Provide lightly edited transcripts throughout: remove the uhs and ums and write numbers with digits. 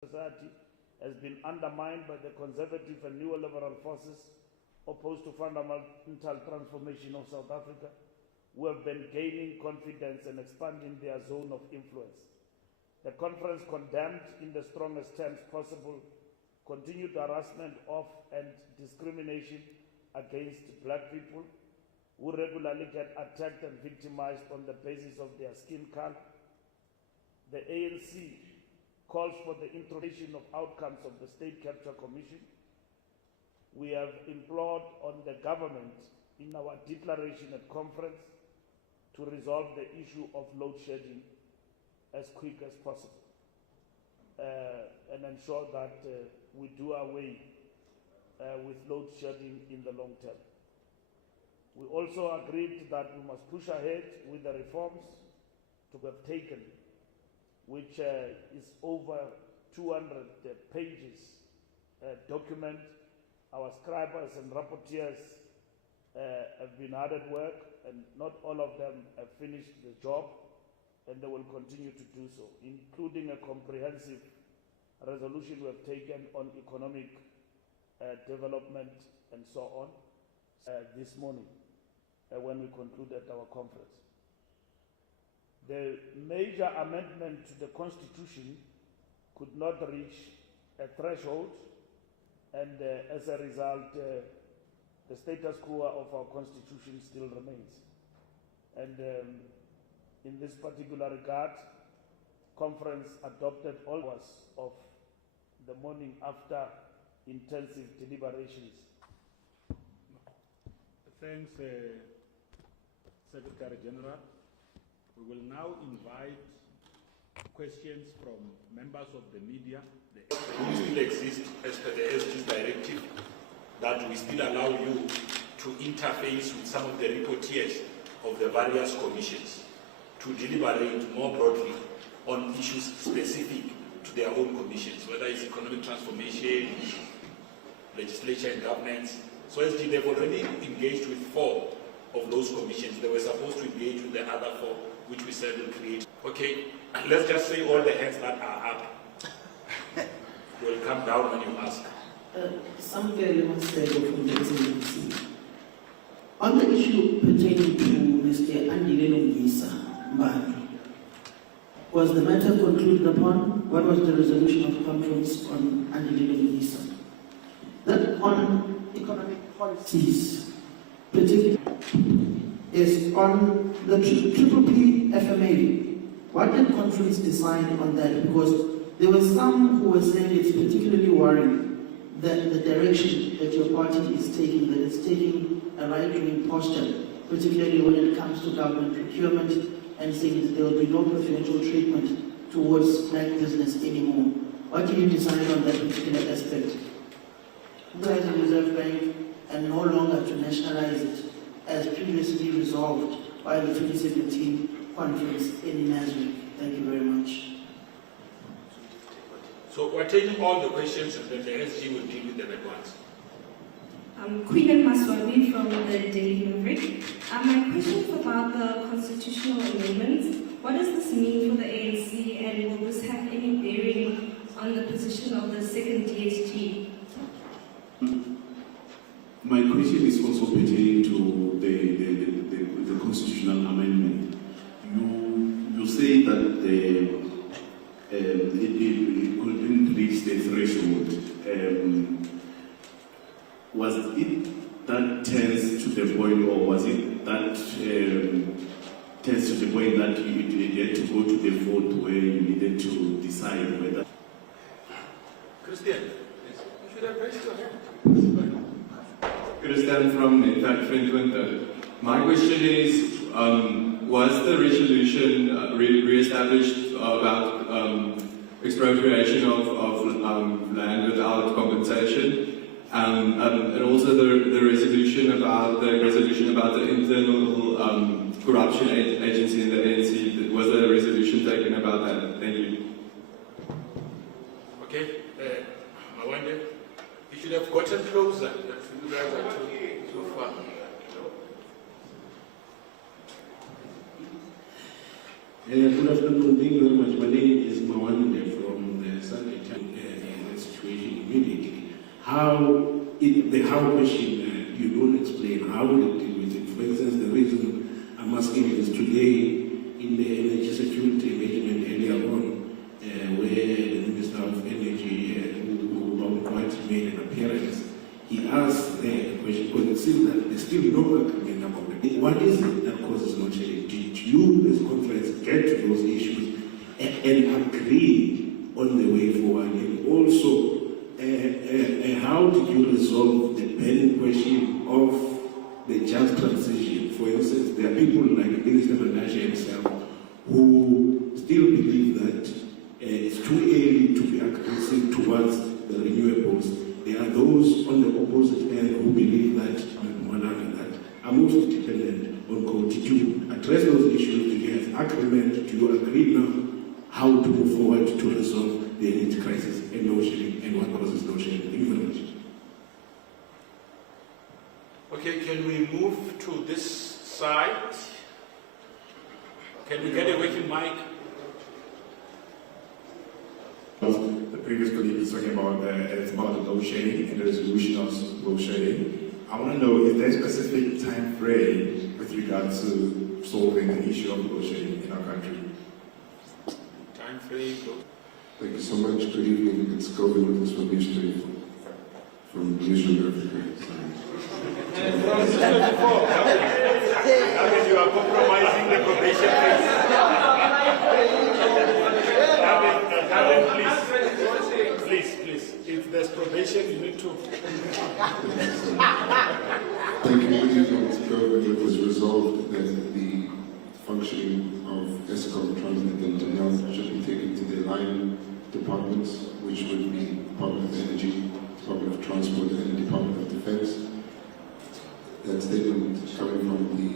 society has been undermined by the conservative and neoliberal forces opposed to fundamental transformation of South Africa, who have been gaining confidence and expanding their zone of influence. The conference condemned in the strongest terms possible continued harassment of and discrimination against black people who regularly get attacked and victimized on the basis of their skin color. The ANC calls for the introduction of outcomes of the State Capture Commission. We have implored on the government in our declaration at conference to resolve the issue of load shedding as quick as possible and ensure that we do away with load shedding in the long term. We also agreed that we must push ahead with the reforms to have taken, which is over 200 pages document. Our scribers and rapporteurs have been hard at work, and not all of them have finished the job, and they will continue to do so, including a comprehensive resolution we have taken on economic development and so on this morning when we concluded our conference. The major amendment to the Constitution could not reach a threshold, and as a result, the status quo of our Constitution still remains. And in this particular regard, conference adopted all hours of the morning after intensive deliberations. Thanks, Secretary General. We will now invite questions from members of the media. We still exist as per the SG's directive that we still allow you to interface with some of the reporters of the various commissions to deliberate more broadly on issues specific to their own commissions, whether it's economic transformation, legislature and governance. So SG, they've already engaged with 4 of those commissions. They were supposed to engage with the other 4, which we said will create. Okay, and let's just say all the hands that are up will come down when you ask. Some very much said from the presidency. On the issue pertaining to Mr. Andile Lungisa Mbali, was the matter concluded upon? What was the resolution of conference on Andile Lungisa? That on economic policies, particularly, is on the Triple P FMA. What did conference decide on that? Because there were some who were saying it's particularly worrying that the direction that your party is taking, that it's taking a right-wing posture, particularly when it comes to government procurement, and saying that there will be no preferential treatment towards black business anymore. What do you decide on that particular aspect? As a Reserve Bank, and no longer to nationalize it, as previously resolved by the 2017 conference in Nasrec. Thank you very much. So we're taking all the questions and then the SG will deal with them at once. Queen Maswabi from the Daily Maverick. My question is about the constitutional amendments. What does this mean for the ANC, and will this have any bearing on the position of the second DSG? My question is also pertaining to the constitutional amendment. You say that it couldn't reach the threshold. Was it that tense to the point, or was it that tense to the point that you had to go to the vote where you needed to decide whether? Christian, you should have raised your hand. Christian from Network Friend. My question is, was the resolution re-established about expropriation of land without compensation, and also the resolution about the internal corruption agency in the ANC? Was there a resolution taken about that? Thank you. Okay, Mawande, you should have gotten closer. You guys are too far. Good afternoon. Thank you very much. My name is Mawande from the Sunday Times. how, the how question, you don't explain how will it deal with it. For instance, the reason I'm asking is today in the energy security engagement earlier on, where the Minister of Energy, who made an appearance, he asked the question, because it seems that there's still no agreement about it. What is it that causes load shedding? Did you, as conference, get to those issues and agree on the way forward? And also, how did you resolve the burning question of the just transition? For instance, there are people like Minister Manashe himself who still believe that it's too early to be aggressive towards the renewables. There are those on the opposite end who believe that are most dependent on coal. Did you address those issues? Did you have agreement? Do you agree now how to move forward to resolve the energy crisis and load shedding and what causes load shedding? Thank you very much. Okay, can we move to this side? Can we get a working mic? The previous colleague is talking about it's about the load shedding and the resolution of load shedding. I want to know, is there a specific time frame with regard to solving the issue of load shedding in our country? Time frame. Thank you so much. Good evening. It's Govind with this from history from Nation Africa. You are compromising the probation please. If there's probation, you need to. Thank you. It was resolved that the functioning of ESCOM, Transnet and Denel should be taken to the line departments, which would be Department of Energy, Department of Transport and Department of Defense. That statement coming from the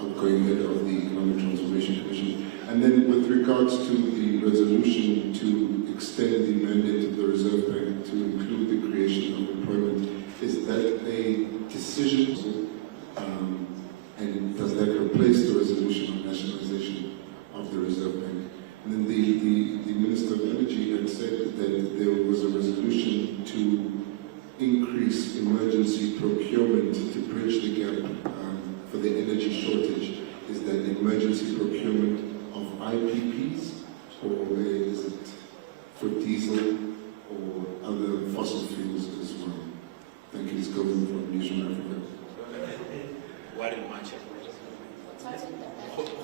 outgoing head of the Economic Transformation Commission. And then with regards to the resolution to extend the mandate of the Reserve Bank to include the creation of employment, is that a decision and does that replace the resolution on nationalization of the Reserve Bank? And then the Minister of Energy had said that there was a resolution to increase emergency procurement to bridge the gap for the energy shortage. Is that emergency procurement of IPPs, or is it for diesel or other fossil fuels as well? Thank you. It's Govind from Nation Africa.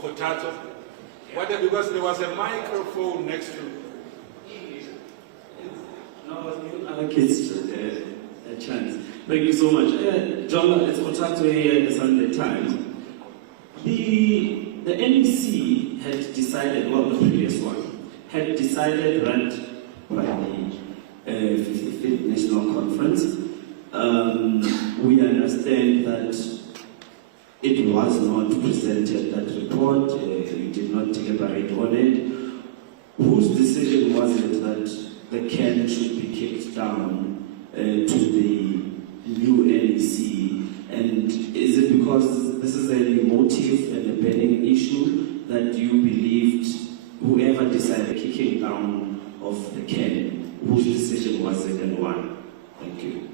Hotato. Because there was a microphone next to. No, allocates a chance. Thank you so much. John, it's Hotato here at the Sunday Times. The NEC had decided, well, the previous one, had decided that by the 55th National Conference, we understand that it was not presented, that report, we did not deliberate on it. Whose decision was it that the can should be kicked down to the new NEC? And is it because this is a motive and a burning issue that you believed whoever decided kicking down of the can, whose decision was it and why? Thank you.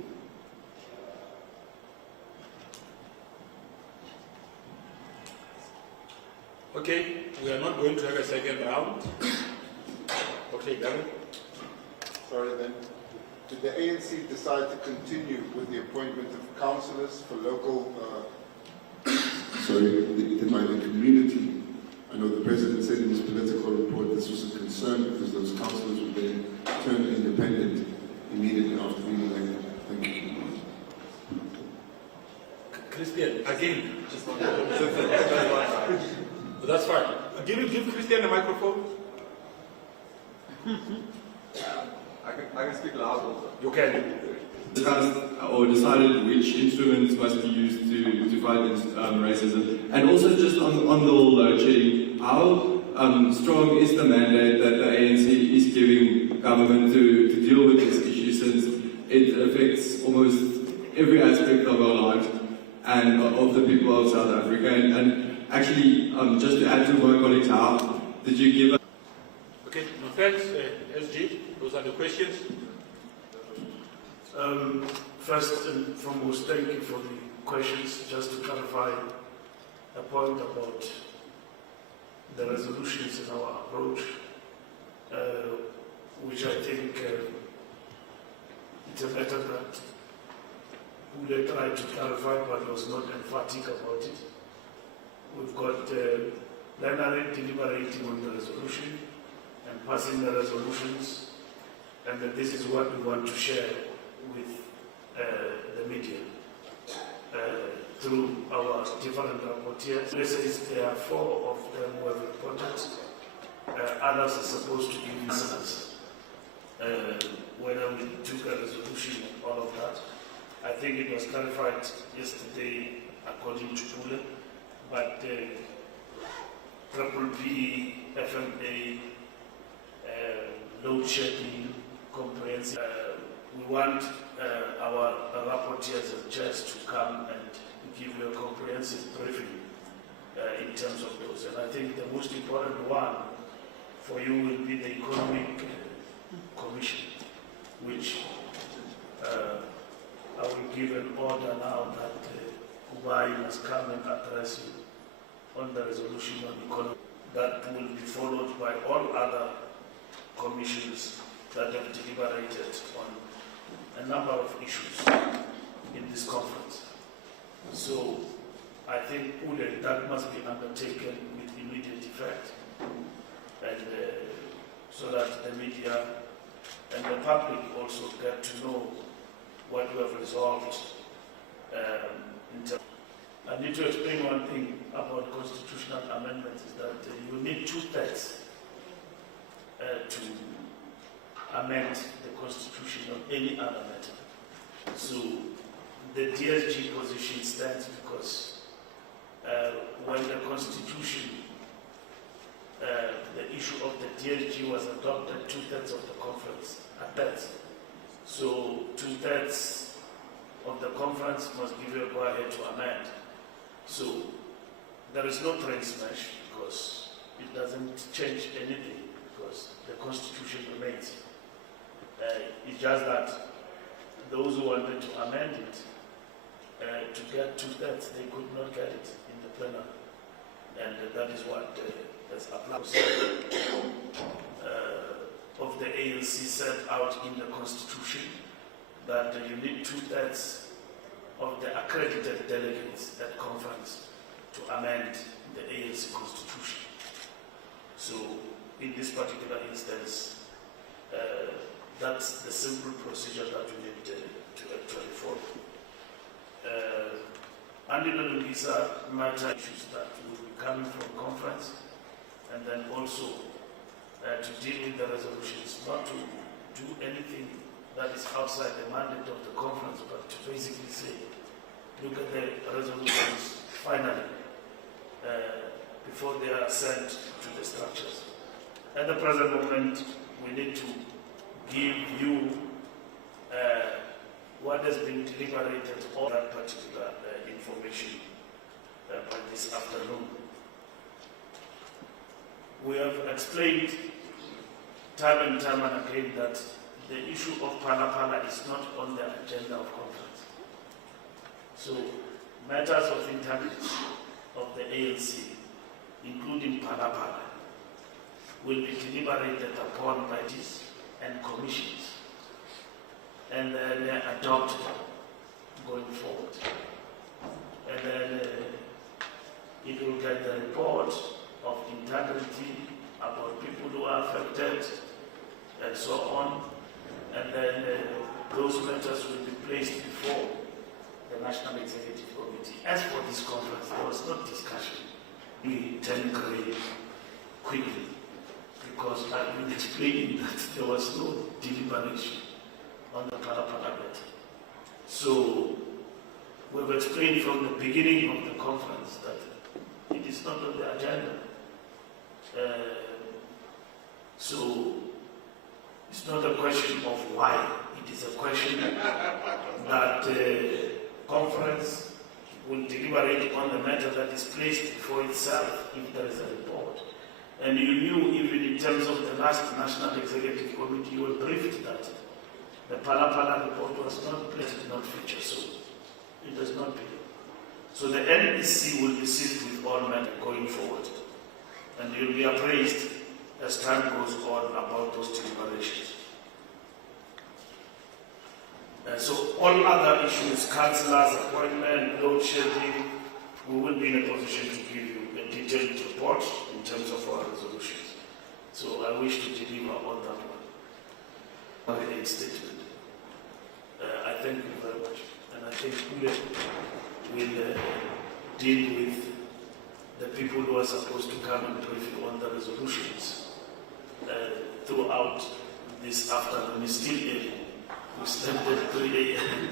Okay, we are not going to have a second round. Okay, Gary. Sorry then. Did the ANC decide to continue with the appointment of councillors for local... Sorry, the community. I know the President said in his political report this was a concern because those councillors would then turn independent immediately after being elected. Thank you. Christian, again. That's fine. Give Christian a microphone. I can speak loud also. You can. Discussed or decided which instruments must be used to fight racism, and also just on the whole load shedding, how strong is the mandate that the ANC is giving government to deal with this issue, since it affects almost every aspect of our lives and of the people of South Africa? And actually, just to add to my colleagues, how did you give? Okay, no, thanks, SG. Those are the questions. First and foremost, thank you for the questions. Just to clarify a point about the resolutions in our approach, which I think it's a matter that Ule tried to clarify but was not emphatic about it. We've got plenary deliberating on the resolution and passing the resolutions, and that this is what we want to share with the media through our different rapporteurs. There are 4 of them who have reported. Others are supposed to give answers. Whether we took a resolution and all of that. I think it was clarified yesterday according to Pule, but Triple P, FMA, load shedding, comprehensive. We want our rapporteurs and chairs to come and give you a comprehensive briefing in terms of those. And I think the most important one for you will be the Economic Commission, which I will give an order now that Kubai must come and address you on the resolution on economy. That will be followed by all other commissions that have deliberated on a number of issues in this conference. So I think that must be undertaken with immediate effect, and so that the media and the public also get to know what we have resolved. I need to explain one thing about constitutional amendments, is that you need 2/3 to amend the Constitution on any other matter. So the DSG position stands because when the Constitution, the issue of the DSG was adopted, 2/3 of the conference adopted. So 2/3 of the conference must give you a go-ahead to amend. So there is no train smash because it doesn't change anything because the Constitution remains. It's just that those who wanted to amend it to get 2/3, they could not get it in the plenary, and that is what has applied. Of the ANC set out in the Constitution that you need 2/3 of the accredited delegates at conference to amend the ANC Constitution. So in this particular instance, that's the simple procedure that we need to actually follow. Andile Lungisa matter issues that will be coming from conference, and then also to deal with the resolutions, not to do anything that is outside the mandate of the conference, but to basically say, look at the resolutions finally before they are sent to the structures. At the present moment, we need to give you what has been deliberated on that particular information by this afternoon. We have explained time and time and again that the issue of Phala is not on the agenda of conference. So matters of integrity of the ANC, including Phala, will be deliberated upon by this and commissions, and then adopted going forward. And then it will get the report of integrity about people who are affected and so on, and then those matters will be placed before the National Executive Committee. As for this conference, there was no discussion. We turned grey quickly because I've been explaining that there was no deliberation on the Phala matter. So we've explained from the beginning of the conference that it is not on the agenda. So it's not a question of why. It is a question that the conference will deliberate on the matter that is placed before itself if there is a report. And you knew, even in terms of the last National Executive Committee, you were briefed that The Pala report was not placed, did not feature, so it does not be. So the NEC will assist with all matters going forward, and you'll be appraised as time goes on about those deliberations. So all other issues, councillors, appointment, load shedding, we will be in a position to give you a detailed report in terms of our resolutions. So I wish to deliver on that one. On the 8th statement. I thank you very much, and I think we will deal with the people who are supposed to come and brief you on the resolutions throughout this afternoon. It's still early. We slept at 3 a.m.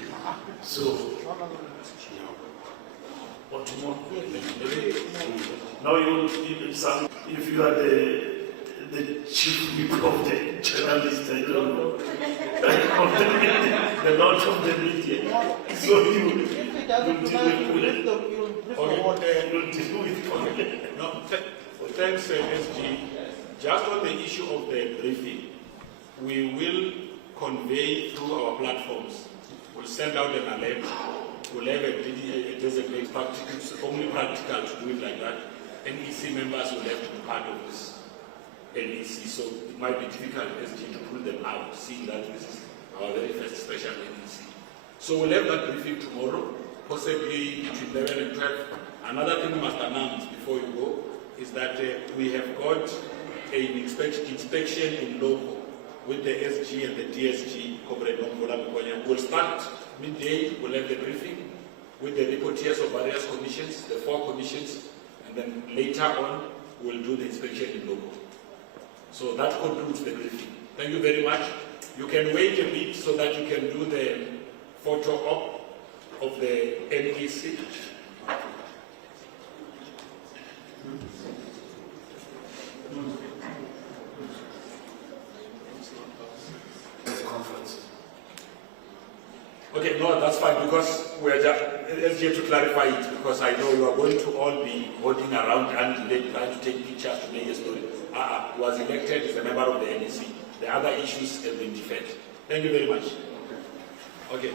So, or tomorrow? No, if you are the chief whip of the journalist, I don't know, the Lord of the media. So you deal with No, thanks, SG. Just on the issue of the briefing, we will convey through our platforms. We'll send out an alert. We'll have a designated practical, it's only practical to do it like that. NEC members will have to be part of this NEC, so it might be difficult SG to pull them out, seeing that this is our very first special NEC. So we'll have that briefing tomorrow, possibly between 11 and 12. Another thing we must announce before you go is that we have got an inspection in local with the SG and the DSG. We'll start midday, we'll have the briefing with the reporters of various commissions, the 4 commissions, and then later on we'll do the inspection in local. So that concludes the briefing. Thank you very much. You can wait a bit so that you can do the photo op of the NEC. Conference. Okay, no, that's fine, because we're just to clarify it, because I know you are going to all be holding around and trying to take pictures to make a story. Was elected as a member of the NEC. The other issues have been deferred. Thank you very much. Okay.